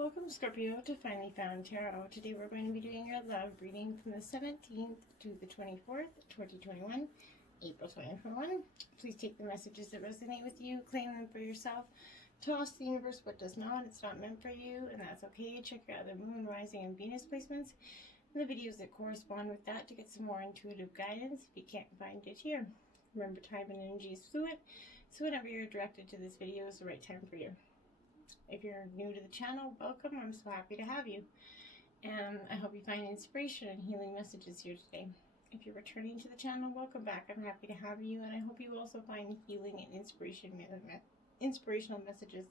Welcome, Scorpio, to Finally Found Tarot. Today we're going to be doing your love reading from the 17th to the 24th, 2021, April 2021. Please take the messages that resonate with you, claim them for yourself. Toss the universe what does not. It's not meant for you, and that's okay. Check out the Moon, Rising, and Venus placements and the videos that correspond with that to get some more intuitive guidance if you can't find it here. Remember, time and energy is fluid, so whenever you're directed to this video is the right time for you. If you're new to the channel, welcome. I'm so happy to have you. And I hope you find inspiration and healing messages here today. If you're returning to the channel, welcome back. I'm happy to have you, and I hope you also find healing and inspirational messages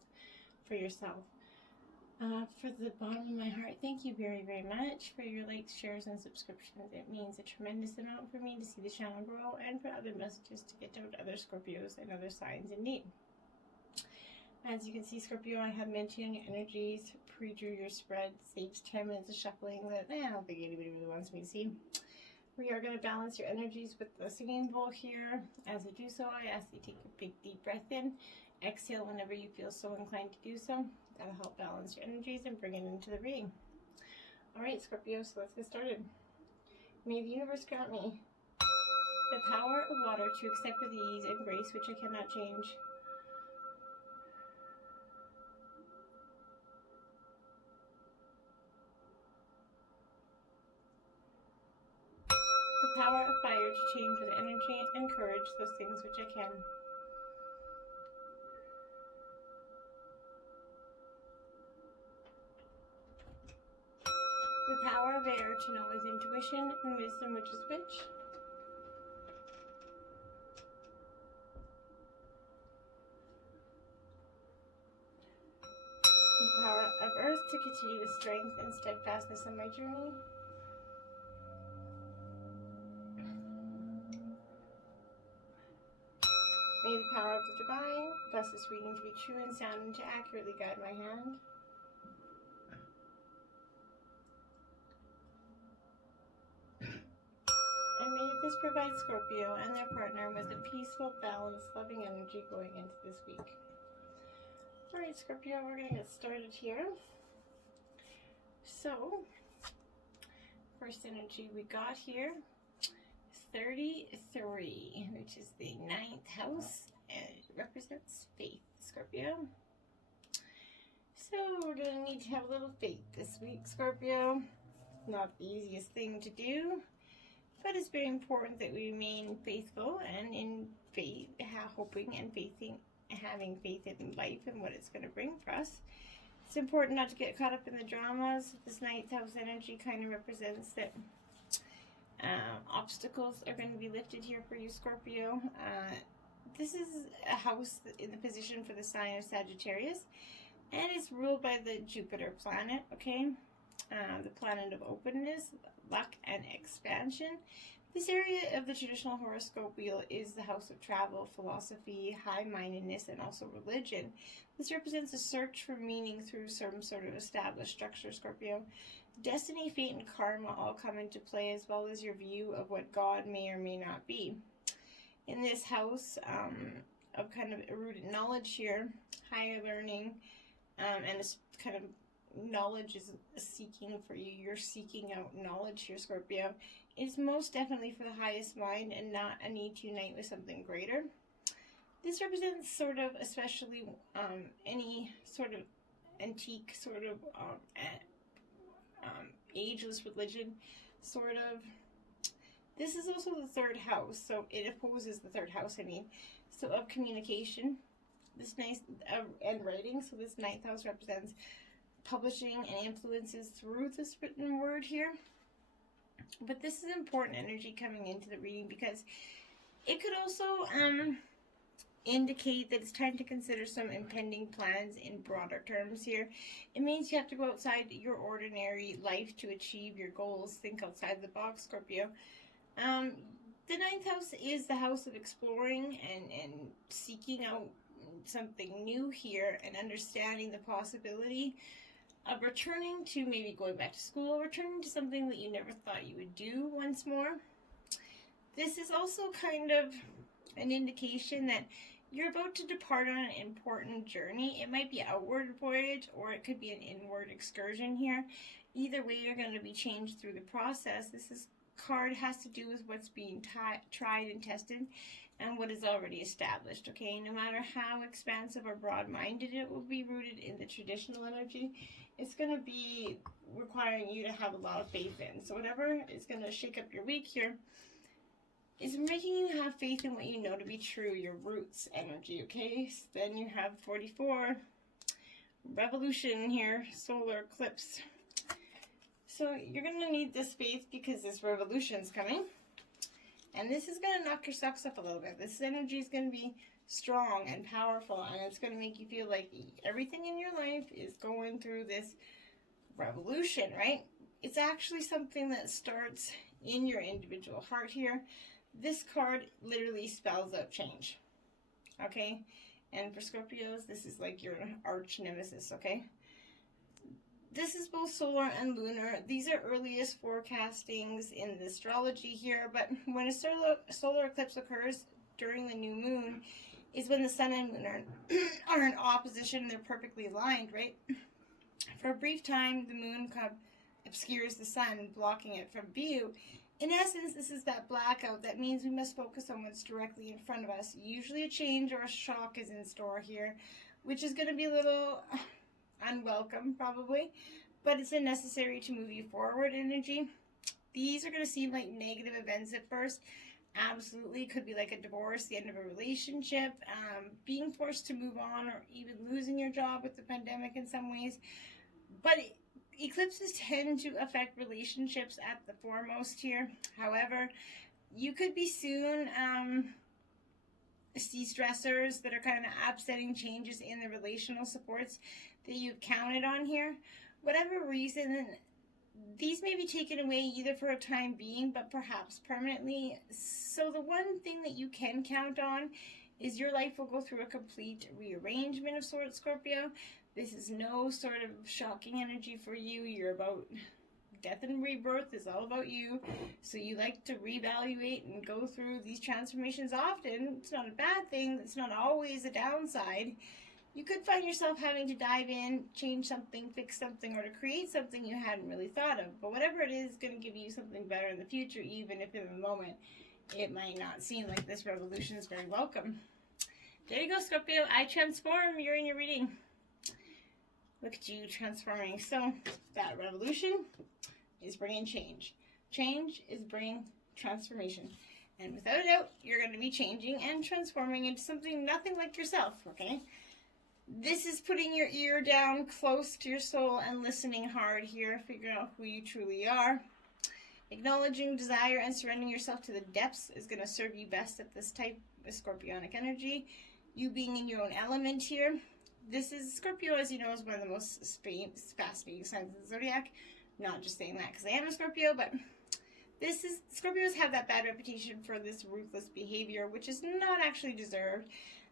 for yourself. For the bottom of my heart, thank you very, very much for your likes, shares, and subscriptions. It means a tremendous amount for me to see the channel grow and for other messages to get out to other Scorpios and other signs in need. As you can see, Scorpio, I have mentioned your energies, pre-drew your spread, saves 10 minutes of shuffling that I don't think anybody really wants me to see. We are going to balance your energies with the singing bowl here. As I do so, I ask you to take a big deep breath in. Exhale whenever you feel so inclined to do so. That'll help balance your energies and bring it into the reading. Alright, Scorpio, so let's get started. May the universe grant me the power of water to accept with ease and grace which I cannot change. The power of fire to change with energy and courage those things which I can. The power of air to know with intuition and wisdom which is which. The power of earth to continue with strength and steadfastness on my journey. May the power of the divine bless this reading to be true and sound and to accurately guide my hand. And may this provide Scorpio and their partner with a peaceful, balanced, loving energy going into this week. Alright, Scorpio, we're going to get started here. So, first energy we got here is 33, which is the 9th house, and it represents faith, Scorpio. So, we're going to need to have a little faith this week, Scorpio. Not the easiest thing to do, but it's very important that we remain faithful and in faith, hoping and having faith in life and what it's going to bring for us. It's important not to get caught up in the dramas. This 9th house energy kind of represents that obstacles are going to be lifted here for you, Scorpio. This is a house in the position for the sign of Sagittarius, and it's ruled by the Jupiter planet, okay? The planet of openness, luck, and expansion. This area of the traditional horoscope wheel is the house of travel, philosophy, high-mindedness, and also religion. This represents a search for meaning through some sort of established structure, Scorpio. Destiny, fate, and karma all come into play, as well as your view of what God may or may not be. In this house of kind of rooted knowledge here, higher learning, and this kind of knowledge is seeking for you. You're seeking out knowledge here, Scorpio. It's most definitely for the highest mind and not a need to unite with something greater. This represents sort of, especially any sort of antique, sort of ageless religion, sort of. This is also the 3rd house, so it opposes the 3rd house, so of communication. This nice, and writing, so this 9th house represents publishing and influences through this written word here. But this is important energy coming into the reading because it could also indicate that it's time to consider some impending plans in broader terms here. It means you have to go outside your ordinary life to achieve your goals. Think outside the box, Scorpio. The 9th house is the house of exploring and seeking out something new here and understanding the possibility of returning to maybe going back to school, returning to something that you never thought you would do once more. This is also kind of an indication that You're about to depart on an important journey. It might be outward voyage or it could be an inward excursion here. Either way, you're going to be changed through the process. Card has to do with what's being tried and tested and what is already established, okay? No matter how expansive or broad-minded it will be rooted in the traditional energy, it's going to be requiring you to have a lot of faith in. So whatever is going to shake up your week here is making you have faith in what you know to be true, your roots energy, okay? So then you have 44, revolution here, solar eclipse. So you're going to need this faith because this revolution's coming. And this is going to knock your socks up a little bit. This energy is going to be strong and powerful, and it's going to make you feel like everything in your life is going through this revolution, right? It's actually something that starts in your individual heart here. This card literally spells out change, okay? And for Scorpios, this is like your arch nemesis, okay? This is both solar and lunar. These are earliest forecastings in the astrology here, but when a solar eclipse occurs during the new moon is when the sun and moon are in opposition. They're perfectly aligned, right? For a brief time, the moon obscures the sun, blocking it from view. In essence, this is that blackout. That means we must focus on what's directly in front of us. Usually a change or a shock is in store here, which is going to be a little unwelcome probably, but it's necessary to move you forward energy. These are going to seem like negative events at first. Absolutely, could be like a divorce, the end of a relationship, being forced to move on, or even losing your job with the pandemic in some ways. But eclipses tend to affect relationships at the foremost here. However, you could be soon see stressors that are kind of upsetting changes in the relational supports that you've counted on here. Whatever reason, these may be taken away either for a time being, but perhaps permanently. So the one thing that you can count on is your life will go through a complete rearrangement of sorts, Scorpio. This is no sort of shocking energy for you. You're about death and rebirth is all about you. So you like to reevaluate and go through these transformations often. It's not a bad thing. It's not always a downside. You could find yourself having to dive in, change something, fix something, or to create something you hadn't really thought of. But whatever it is going to give you something better in the future, even if in the moment it might not seem like this revolution is very welcome. There you go, Scorpio. I transform. You're in your reading. Look at you transforming. So that revolution is bringing change. Change is bringing transformation. And without a doubt, you're going to be changing and transforming into something nothing like yourself, okay? This is putting your ear down close to your soul and listening hard here, figuring out who you truly are. Acknowledging desire and surrendering yourself to the depths is going to serve you best at this type of Scorpionic energy. You being in your own element here. This is, Scorpio, as you know, is one of the most fascinating signs of the zodiac. Not just saying that because I am a Scorpio, but Scorpios have that bad reputation for this ruthless behavior, which is not actually deserved.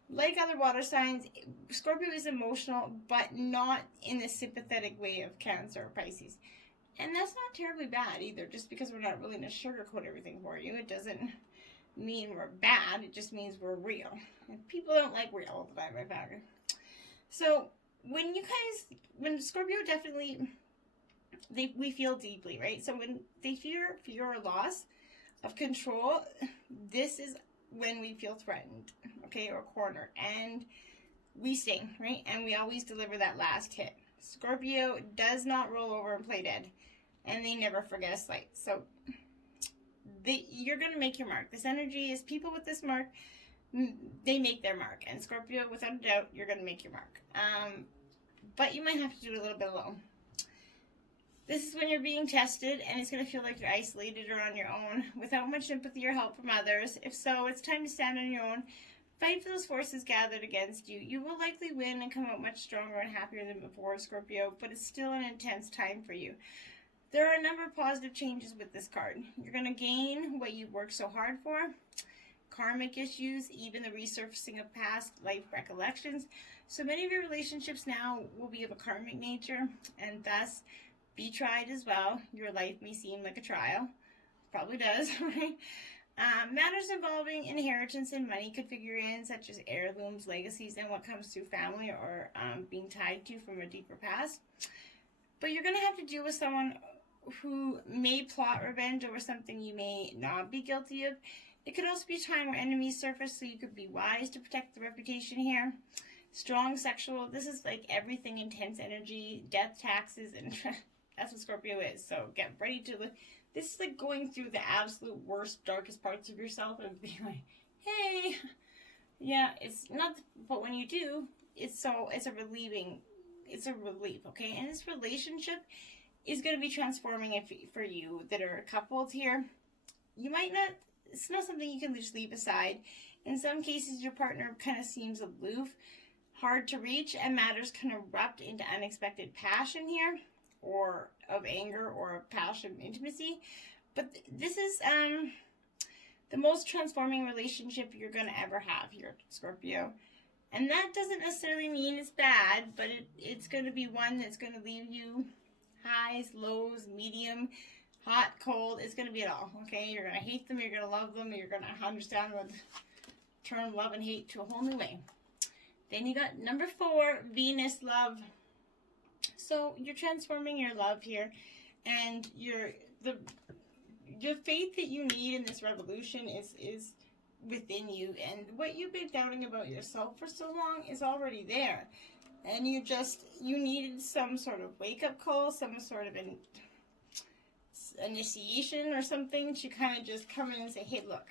Like other water signs, Scorpio is emotional, but not in the sympathetic way of Cancer or Pisces. And that's not terribly bad either. Just because we're not willing to sugarcoat everything for you, it doesn't mean we're bad. It just means we're real. And people don't like real all the time, right, Packer? So when Scorpio definitely, we feel deeply, right? So when they fear or loss of control, this is when we feel threatened, okay, or cornered, and we sting, right? And we always deliver that last hit. Scorpio does not roll over and play dead, and they never forget a slight. So you're going to make your mark. This energy is people with this mark, they make their mark. And Scorpio, without a doubt, you're going to make your mark. But you might have to do it a little bit alone. This is when you're being tested, and it's going to feel like you're isolated or on your own, without much sympathy or help from others. If so, it's time to stand on your own. Fight for those forces gathered against you. You will likely win and come out much stronger and happier than before, Scorpio, but it's still an intense time for you. There are a number of positive changes with this card. You're going to gain what you've worked so hard for. Karmic issues, even the resurfacing of past life recollections. So many of your relationships now will be of a karmic nature, and thus be tried as well. Your life may seem like a trial. Probably does, right? Matters involving inheritance and money could figure in, such as heirlooms, legacies, and what comes through family or being tied to from a deeper past. But you're going to have to deal with someone who may plot revenge over something you may not be guilty of. It could also be a time where enemies surface, so you could be wise to protect the reputation here. Strong sexual, this is like everything intense energy, death, taxes, and that's what Scorpio is. So get ready to live. This is like going through the absolute worst, darkest parts of yourself and being like, hey, yeah, it's not, but when you do, it's a relief, okay? And this relationship is going to be transforming for you that are coupled here. You might not, it's not something you can just leave aside. In some cases, your partner kind of seems aloof, hard to reach, and matters can erupt into unexpected passion here, or of anger, or passion intimacy. But this is the most transforming relationship you're going to ever have here, Scorpio. And that doesn't necessarily mean it's bad, but it's going to be one that's going to leave you highs, lows, medium, hot, cold. It's going to be it all, okay? You're going to hate them, you're going to love them, you're going to understand what turn love and hate to a whole new way. Then you got number 4, Venus love. So you're transforming your love here, and the faith that you need in this revolution is within you, and what you've been doubting about yourself for so long is already there, and you needed some sort of wake-up call, some sort of an initiation or something to kind of just come in and say, hey, look,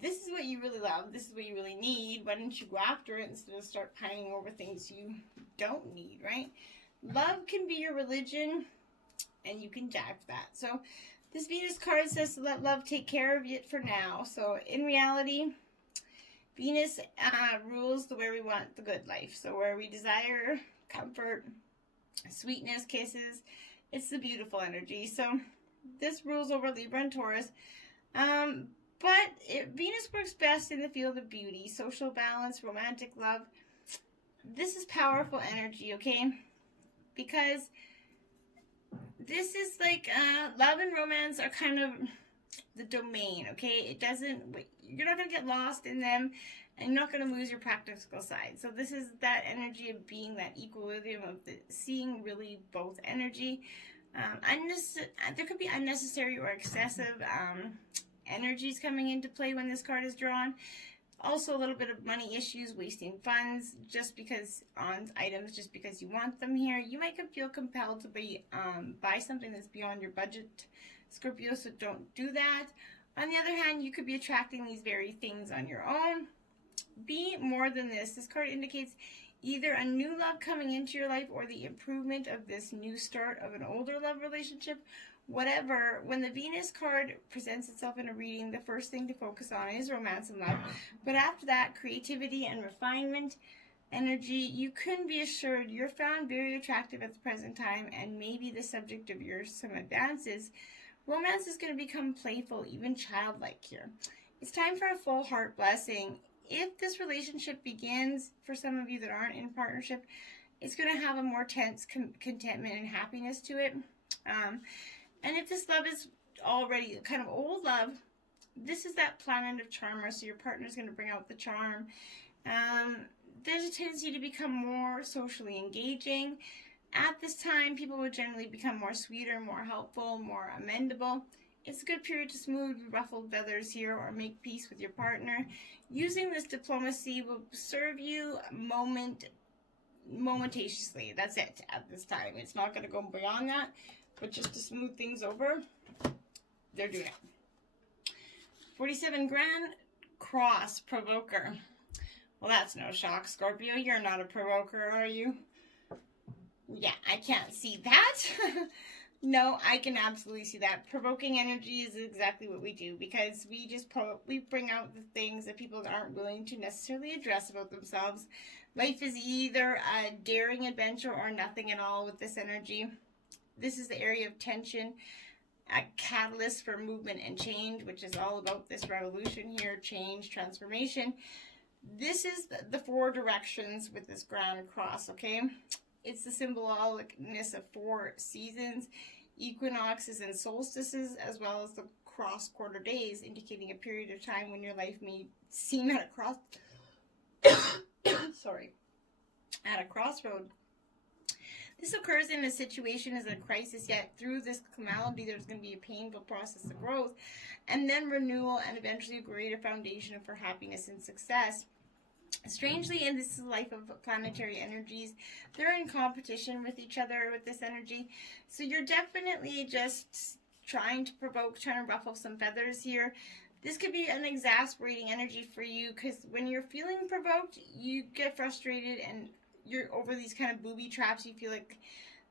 this is what you really love, this is what you really need, why don't you go after it instead of start pining over things you don't need, right? Love can be your religion, and you can die for that. So this Venus card says to let love take care of it for now. So in reality, Venus rules where we want the good life. So where we desire comfort, sweetness, kisses, it's the beautiful energy. So this rules over Libra and Taurus. Venus works best in the field of beauty, social balance, romantic love. This is powerful energy, okay? Because this is like love and romance are kind of the domain, okay? You're not going to get lost in them, and you're not going to lose your practical side. So this is that energy of being that equilibrium of seeing really both energy. There could be unnecessary or excessive energies coming into play when this card is drawn. Also a little bit of money issues, wasting funds just because on items, just because you want them here. You might feel compelled to buy something that's beyond your budget, Scorpio, so don't do that. On the other hand, you could be attracting these very things on your own. Be more than this. This card indicates either a new love coming into your life or the improvement of this new start of an older love relationship. Whatever, when the Venus card presents itself in a reading, the first thing to focus on is romance and love. But after that, creativity and refinement energy, you can be assured you're found very attractive at the present time and maybe the subject of some advances. Romance is going to become playful, even childlike here. It's time for a full heart blessing. If this relationship begins, for some of you that aren't in partnership, it's going to have a more tense contentment and happiness to it. And if this love is already kind of old love, this is that planet of charmer, so your partner's going to bring out the charm. There's a tendency to become more socially engaging. At this time, people will generally become more sweeter, more helpful, more amendable. It's a good period to smooth ruffled feathers here or make peace with your partner. Using this diplomacy will serve you momentatiously. That's it at this time. It's not going to go beyond that. But just to smooth things over, they're doing it. 47 Grand Cross Provoker. Well, that's no shock, Scorpio. You're not a provoker, are you? Yeah, I can't see that. No, I can absolutely see that. Provoking energy is exactly what we do, because we bring out the things that people aren't willing to necessarily address about themselves. Life is either a daring adventure or nothing at all with this energy. This is the area of tension, a catalyst for movement and change, which is all about this revolution here, change, transformation. This is the 4 directions with this Grand Cross, okay? It's the symbolicness of 4 seasons, equinoxes and solstices, as well as the cross quarter days, indicating a period of time when your life may seem at a cross at a crossroad. This occurs in a situation as a crisis, yet through this calamity there's going to be a painful process of growth, and then renewal, and eventually a greater foundation for happiness and success. Strangely, in this life of planetary energies, they're in competition with each other with this energy. So you're definitely just trying to ruffle some feathers here. This could be an exasperating energy for you, because when you're feeling provoked, you get frustrated and you're over these kind of booby traps you feel like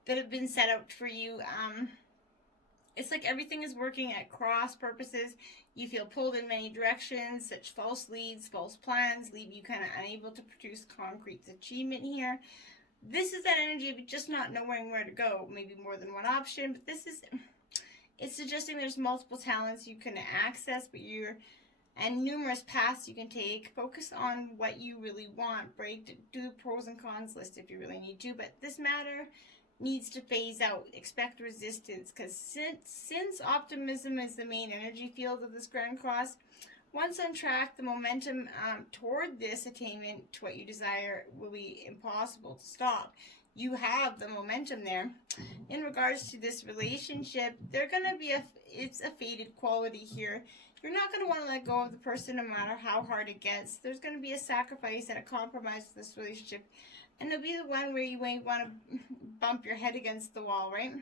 that have been set out for you. It's like everything is working at cross purposes. You feel pulled in many directions. Such false leads, false plans leave you kind of unable to produce concrete achievement here. This is that energy of just not knowing where to go. Maybe more than one option, but it's suggesting there's multiple talents you can access, and numerous paths you can take. Focus on what you really want. Do a pros and cons list if you really need to, but this matter needs to phase out. Expect resistance, because since optimism is the main energy field of this Grand Cross, once on track, the momentum toward this attainment to what you desire will be impossible to stop. You have the momentum there. In regards to this relationship, it's a faded quality here. You're not going to want to let go of the person no matter how hard it gets. There's going to be a sacrifice and a compromise to this relationship. And it'll be the one where you might want to bump your head against the wall, right?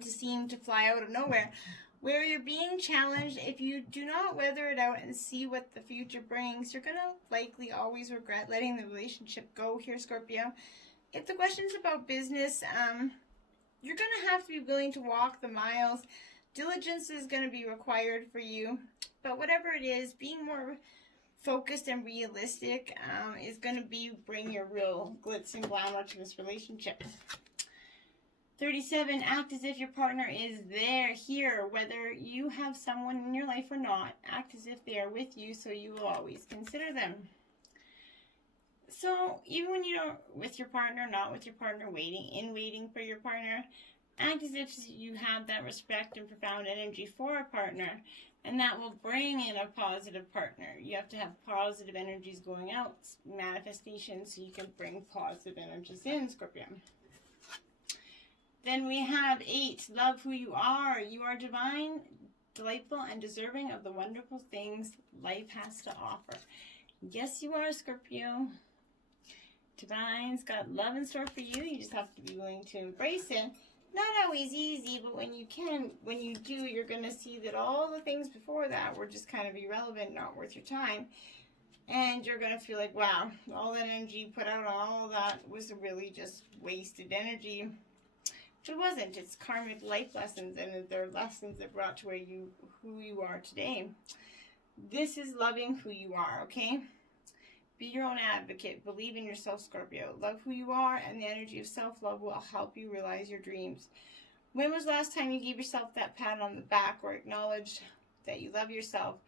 To seem to fly out of nowhere. Where you're being challenged, if you do not weather it out and see what the future brings, you're going to likely always regret letting the relationship go here, Scorpio. If the question's about business, you're going to have to be willing to walk the miles. Diligence is going to be required for you. But whatever it is, being more focused and realistic is going to bring your real glitz and glamour to this relationship. 37, act as if your partner is here, whether you have someone in your life or not. Act as if they are with you, so you will always consider them. So even when you don't with your partner, not with your partner, waiting for your partner, act as if you have that respect and profound energy for a partner, and that will bring in a positive partner. You have to have positive energies going out, manifestation, so you can bring positive energies in, Scorpio. Then we have 8, love who you are. You are divine, delightful, and deserving of the wonderful things life has to offer. Yes, you are, Scorpio. Divine's got love in store for you. You just have to be willing to embrace it. Not always easy, but when you do, you're going to see that all the things before that were just kind of irrelevant, not worth your time. And you're going to feel like, wow, all that energy you put out on all of that was really just wasted energy. Which it wasn't. It's karmic life lessons, and they're lessons that brought to who you are today. This is loving who you are, okay? Be your own advocate. Believe in yourself, Scorpio. Love who you are, and the energy of self-love will help you realize your dreams. When was the last time you gave yourself that pat on the back or acknowledged that you love yourself?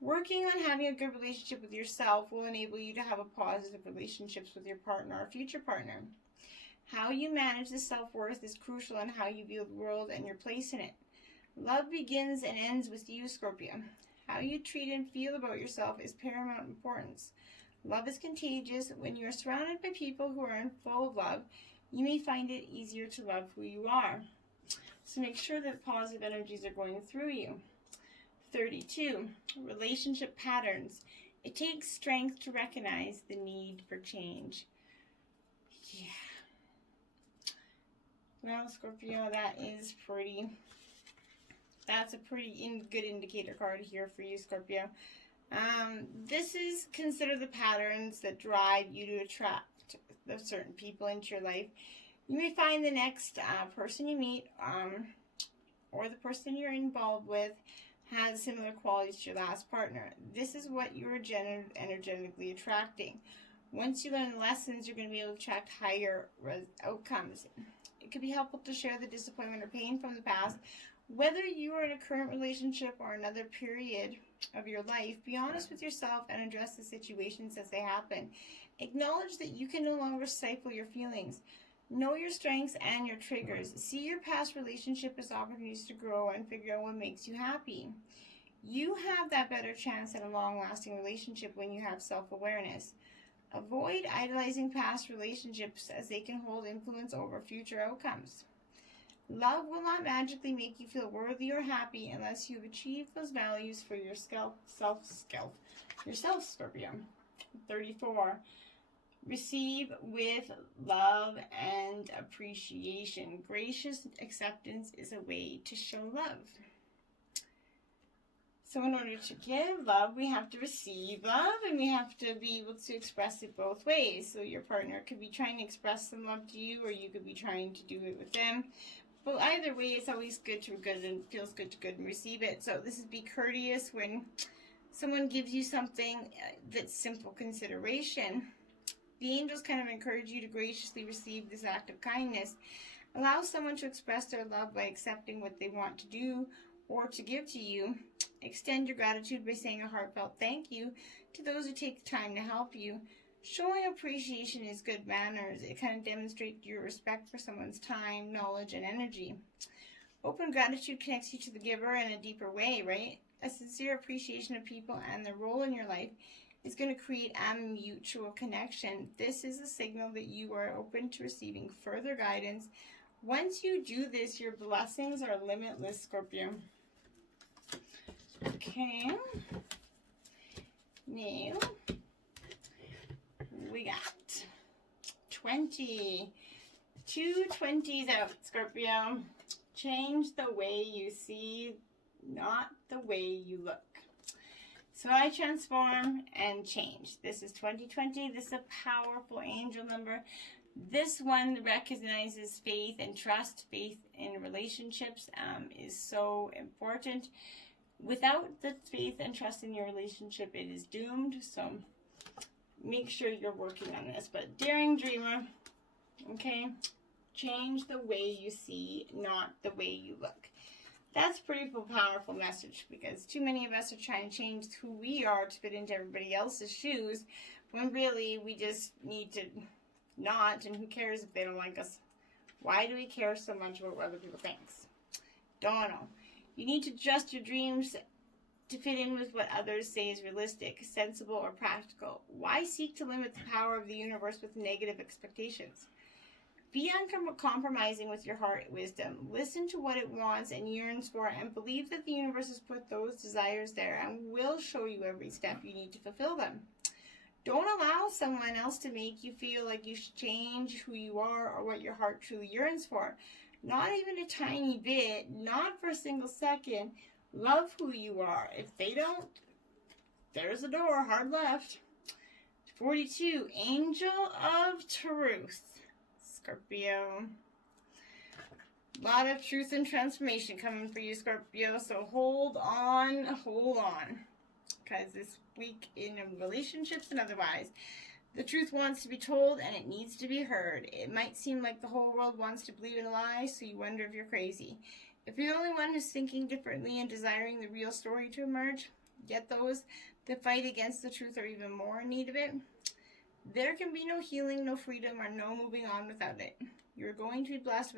Working on having a good relationship with yourself will enable you to have a positive relationships with your partner or future partner. How you manage the self-worth is crucial in how you view the world and your place in it. Love begins and ends with you, Scorpio. How you treat and feel about yourself is paramount importance. Love is contagious. When you are surrounded by people who are full of love, you may find it easier to love who you are. So make sure that positive energies are going through you. 32, relationship patterns. It takes strength to recognize the need for change. Yeah. Well, Scorpio, that's a pretty good indicator card here for you, Scorpio. This is consider the patterns that drive you to attract those certain people into your life. You may find the next person you meet or the person you're involved with has similar qualities to your last partner. This is what you're energetically attracting. Once you learn the lessons, you're going to be able to attract higher outcomes. It could be helpful to share the disappointment or pain from the past. Whether you are in a current relationship or another period of your life, be honest with yourself and address the situations as they happen. Acknowledge that you can no longer stifle your feelings. Know your strengths and your triggers. See your past relationship as opportunities to grow and figure out what makes you happy. You have that better chance at a long-lasting relationship when you have self-awareness. Avoid idolizing past relationships as they can hold influence over future outcomes. Love will not magically make you feel worthy or happy unless you've achieved those values for yourself, Scorpio. 34. Receive with love and appreciation. Gracious acceptance is a way to show love. So in order to give love, we have to receive love, and we have to be able to express it both ways. So your partner could be trying to express some love to you, or you could be trying to do it with them. But either way, it's always good to good and feels good to good and receive it. So this is be courteous when someone gives you something that's simple consideration. The angels kind of encourage you to graciously receive this act of kindness. Allow someone to express their love by accepting what they want to do or to give to you. Extend your gratitude by saying a heartfelt thank you to those who take the time to help you. Showing appreciation is good manners. It kind of demonstrates your respect for someone's time, knowledge, and energy. Open gratitude connects you to the giver in a deeper way, right? A sincere appreciation of people and their role in your life is going to create a mutual connection. This is a signal that you are open to receiving further guidance. Once you do this, your blessings are limitless, Scorpio. Okay. Now, we got 20. 2 20s out, Scorpio. Change the way you see, not the way you look. So I transform and change. This is 2020. This is a powerful angel number. This one recognizes faith and trust. Faith in relationships is so important. Without the faith and trust in your relationship, it is doomed. So make sure you're working on this. But daring dreamer, okay? Change the way you see, not the way you look. That's a pretty powerful message, because too many of us are trying to change who we are to fit into everybody else's shoes, when really we just need to not, and who cares if they don't like us? Why do we care so much about what other people think? Don't know. You need to adjust your dreams to fit in with what others say is realistic, sensible, or practical. Why seek to limit the power of the universe with negative expectations? Be uncompromising with your heart wisdom. Listen to what it wants and yearns for, and believe that the universe has put those desires there and will show you every step you need to fulfill them. Don't allow someone else to make you feel like you should change who you are or what your heart truly yearns for. Not even a tiny bit, not for a single second. Love who you are. If they don't, there's a door, hard left. 42, Angel of Truth. Scorpio. A lot of truth and transformation coming for you, Scorpio. So hold on. Because this week in relationships and otherwise, the truth wants to be told and it needs to be heard. It might seem like the whole world wants to believe in a lie, so you wonder if you're crazy. If you're the only one who's thinking differently and desiring the real story to emerge, yet those that fight against the truth are even more in need of it, there can be no healing, no freedom, or no moving on without it. You're going to be blessed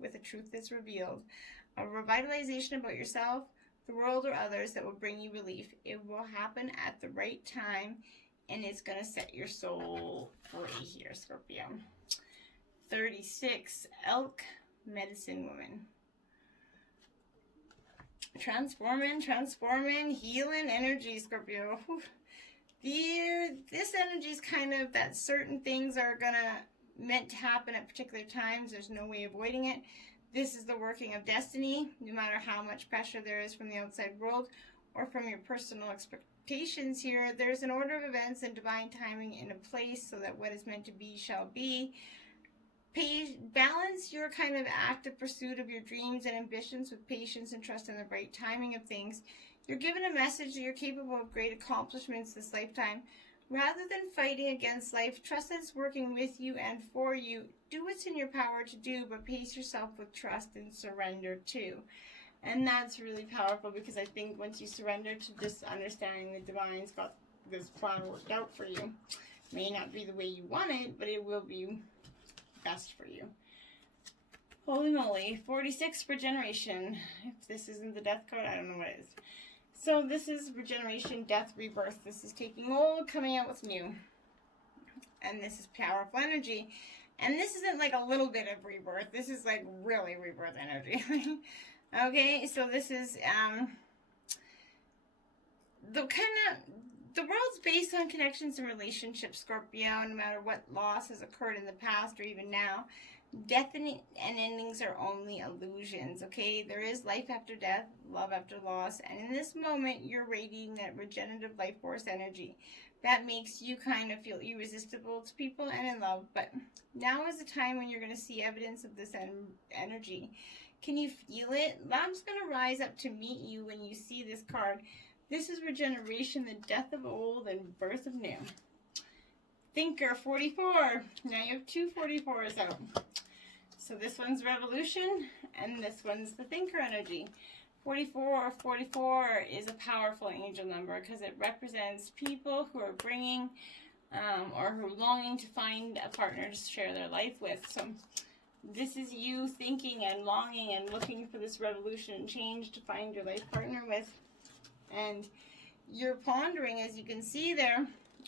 with a truth that's revealed, a revitalization about yourself, the world, or others that will bring you relief. It will happen at the right time, and it's going to set your soul free here, Scorpio. 36, Elk Medicine Woman. Transforming, healing energy, Scorpio. This energy is kind of that certain things are meant to happen at particular times. There's no way avoiding it. This is the working of destiny. No matter how much pressure there is from the outside world or from your personal expectations here, there's an order of events and divine timing in a place so that what is meant to be shall be. Balance your kind of active pursuit of your dreams and ambitions with patience and trust in the right timing of things. You're given a message that you're capable of great accomplishments this lifetime. Rather than fighting against life, trust that it's working with you and for you. Do what's in your power to do, but pace yourself with trust and surrender too. And that's really powerful, because I think once you surrender to just understanding the divine's got this plan worked out for you, may not be the way you want it, but it will be best for you. Holy moly, 46 regeneration. If this isn't the death card, I don't know what it is. So this is regeneration, death, rebirth. This is taking old, coming out with new. And this is powerful energy. And this isn't like a little bit of rebirth. This is like really rebirth energy. Okay, so this is the world's based on connections and relationships, Scorpio, no matter what loss has occurred in the past or even now. Death and endings are only illusions, okay? There is life after death, love after loss, and in this moment, you're radiating that regenerative life force energy. That makes you kind of feel irresistible to people and in love, but now is the time when you're going to see evidence of this energy. Can you feel it? Love's going to rise up to meet you when you see this card. This is regeneration, the death of old and birth of new. Thinker, 44. Now you have two 44s out. So this one's revolution, and this one's the thinker energy. 44 is a powerful angel number because it represents people who are bringing or who are longing to find a partner to share their life with. So this is you thinking and longing and looking for this revolution and change to find your life partner with. And you're pondering, as you can see there,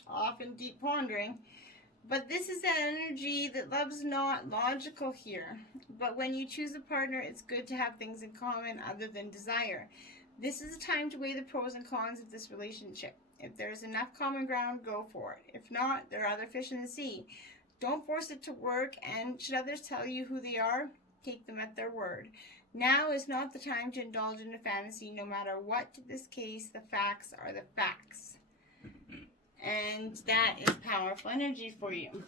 often deep pondering. But this is that energy that love's not logical here. But when you choose a partner, it's good to have things in common other than desire. This is a time to weigh the pros and cons of this relationship. If there's enough common ground, go for it. If not, there are other fish in the sea. Don't force it to work, and should others tell you who they are, take them at their word. Now is not the time to indulge in a fantasy, no matter what. In this case, the facts are the facts. And that is powerful energy for you.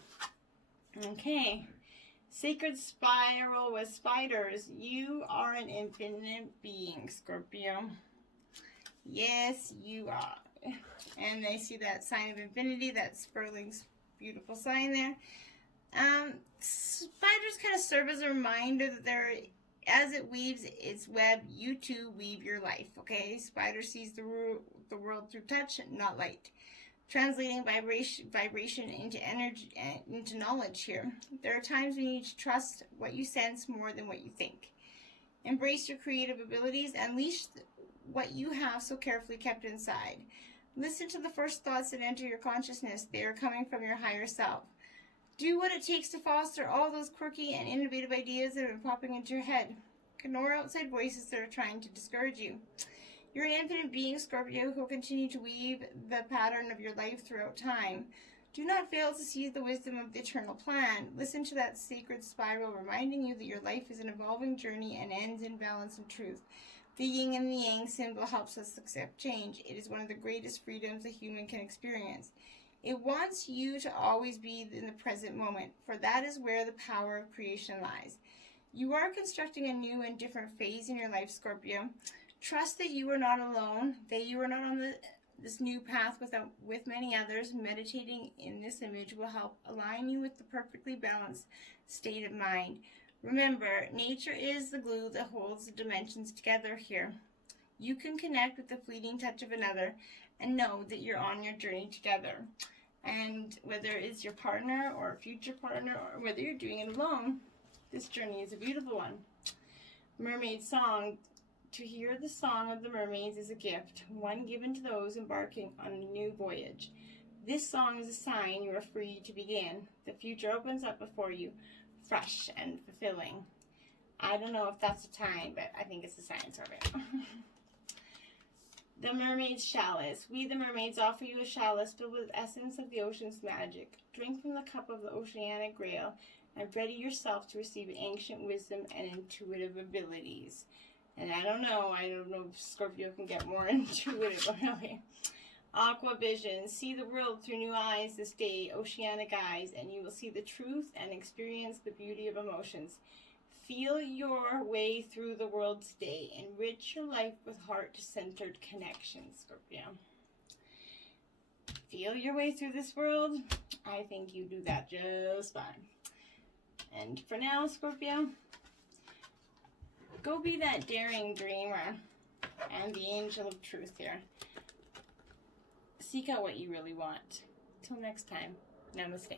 Okay. Sacred spiral with spiders. You are an infinite being, Scorpio. Yes, you are. And I see that sign of infinity, that Sperling's beautiful sign there. Spiders kind of serve as a reminder that as it weaves its web, you too weave your life, okay? Spider sees the world through touch, not light. Translating vibration into energy, into knowledge here. There are times when you need to trust what you sense more than what you think. Embrace your creative abilities. Unleash what you have so carefully kept inside. Listen to the first thoughts that enter your consciousness. They are coming from your higher self. Do what it takes to foster all those quirky and innovative ideas that have been popping into your head. Ignore outside voices that are trying to discourage you. You're an infinite being, Scorpio, who will continue to weave the pattern of your life throughout time. Do not fail to see the wisdom of the eternal plan. Listen to that sacred spiral reminding you that your life is an evolving journey and ends in balance and truth. The yin and the yang symbol helps us accept change. It is one of the greatest freedoms a human can experience. It wants you to always be in the present moment, for that is where the power of creation lies. You are constructing a new and different phase in your life, Scorpio. Trust that you are not alone, that you are not on this new path with many others. Meditating in this image will help align you with the perfectly balanced state of mind. Remember, nature is the glue that holds the dimensions together here. You can connect with the fleeting touch of another and know that you're on your journey together. And whether it's your partner or a future partner or whether you're doing it alone, this journey is a beautiful one. Mermaid song. To hear the song of the mermaids is a gift, one given to those embarking on a new voyage. This song is a sign you are free to begin. The future opens up before you, fresh and fulfilling. I don't know if that's a time, but I think it's the science of it. The mermaid's chalice. We, the mermaids, offer you a chalice filled with essence of the ocean's magic. Drink from the cup of the oceanic grail and ready yourself to receive ancient wisdom and intuitive abilities. And I don't know if Scorpio can get more intuitive, really. Aqua vision. See the world through new eyes this day, oceanic eyes, and you will see the truth and experience the beauty of emotions. Feel your way through the world today. Enrich your life with heart-centered connections, Scorpio. Feel your way through this world. I think you do that just fine. And for now, Scorpio, go be that daring dreamer and the angel of truth here. Seek out what you really want. Till next time, namaste.